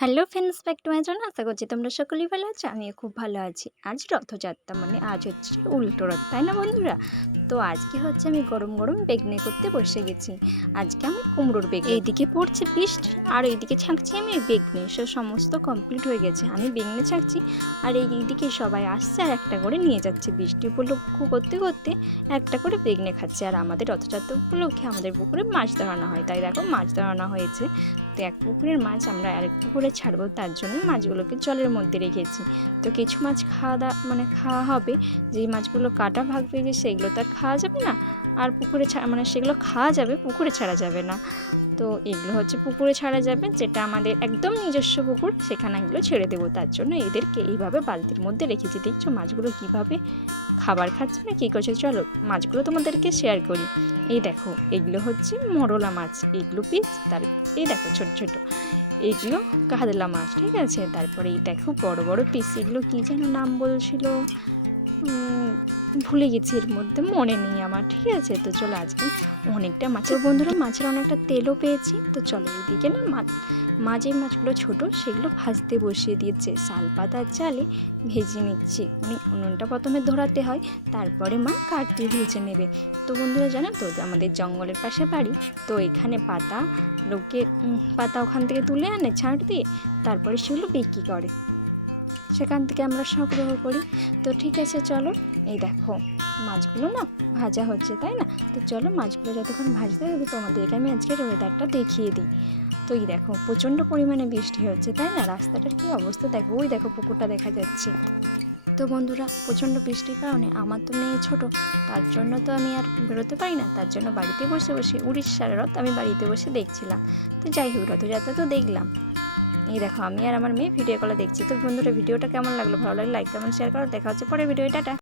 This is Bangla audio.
Hello friends, back to my channel. আশা করছি তোমরা সকলেই ভালো আছো, আমিও খুব ভালো আছি। আজ রথযাত্রা মানে আজ হচ্ছে উল্টো রথ, তাই না বন্ধুরা? তো আজকে হচ্ছে আমি গরম গরম বেগনে করতে বসে গেছি। আজকে আমি কুমড়োর বেগনে। এইদিকে পড়ছে বৃষ্টি আর এইদিকে ছাঁকছি আমি বেগনে। সব সমস্ত কমপ্লিট হয়ে গেছে। আমি বেগনে ছাঁকছি আর এইদিকে সবাই আসছে আর একটা করে নিয়ে যাচ্ছে। বৃষ্টি উপলক্ষ করতে করতে একটা করে বেগনে খাচ্ছে। আর আমাদের রথযাত্রা উপলক্ষে আমাদের পুকুরে মাছ ধরানো হয়। তাই দেখো মাছ ধরানো হয়েছে। তো এক পুকুরের মাছ আমরা আরেক পুকুরে ছাড়বো। তার জন্য মাছগুলোকে জলের মধ্যে রেখেছি। তো কিছু মাছ খাওয়া দাওয়া মানে খাওয়া হবে। যেই মাছগুলো কাটা ভাগ পেয়ে গেছে, সেগুলো তো আর খাওয়া যাবে না? আর পুকুরে ছাড়া মানে সেগুলো খাওয়া যাবে, পুকুরে ছাড়া যাবে না। তো এগুলো হচ্ছে পুকুরে ছাড়া যাবে, যেটা আমাদের একদম নিজস্ব পুকুর, সেখানে এগুলো ছেড়ে দেবো। তার জন্য এদেরকে এইভাবে বালতির মধ্যে রেখেছি দেখছ মাছগুলো কীভাবে খাবার খাচ্ছে না কী করছে? চলো, মাছগুলো তোমাদেরকে শেয়ার করি। এই দেখো, এগুলো হচ্ছে মরলা মাছ, এগুলো পিস তার, এই দেখো ছোট ছোট। এগুলো কাদলা মাছ, ঠিক আছে? তারপরে এই দেখো বড় বড় পিস এগুলো কী যেন নাম বলছিল? ভুলে গেছি এর মধ্যে, মনে নেই আমার, ঠিক আছে? তো চলো আজকে অনেকটা মাছের, বন্ধুরা মাছের অনেকটা তেলও পেয়েছি, তো চলো এইদিকে না মাছ মাঝে মাছগুলো ছোট, সেগুলো ভাজতে বসিয়ে দিয়েছে। শাল পাতার চালে ভেজে নিচ্ছে মানে উনুনটা প্রথমে ধরাতে হয়, তারপরে মা কাটতে ভেজে নেবে। তো বন্ধুরা জানো তো, আমাদের জঙ্গলের পাশে বাড়ি, তো এখানে পাতা লোকে পাতা ওখান থেকে তুলে আনে ছাঁট দিয়ে, তারপরে সেগুলো বিক্রি করে। সেখান থেকে আমরা সংগ্রহ করি। তো ঠিক আছে, চলো। এই দেখো, মাছগুলো না ভাজা হচ্ছে, তাই না? তো চলো মাছগুলো যতক্ষণ ভাজতে হবে, তোমাদেরকে আমি আজকের ওয়েদারটা দেখিয়ে দিই। তো এই দেখো, প্রচণ্ড পরিমাণে বৃষ্টি হচ্ছে, তাই না? রাস্তাটার কি অবস্থা? দেখো, ওই দেখো পুকুরটা দেখা যাচ্ছে। তো বন্ধুরা, প্রচণ্ড বৃষ্টির কারণে আমার তো মেয়ে ছোট, তার জন্য তো আমি আর বেরোতে পারি না। তার জন্য বাড়িতে বসে বসে উড়িষ্যার রথ আমি বাড়িতে বসে দেখছিলাম। তো যাই হোক, রথযাত্রা তো দেখলাম। এই দেখো, আমি আর আমার মেয়ে ভিডিও কলে দেখছি। তো বন্ধুরা ভিডিওটা কেমন লাগল? ভালো লাগলে লাইক কমেন্ট শেয়ার করো। দেখা হচ্ছে পরে ভিডিও টাটা।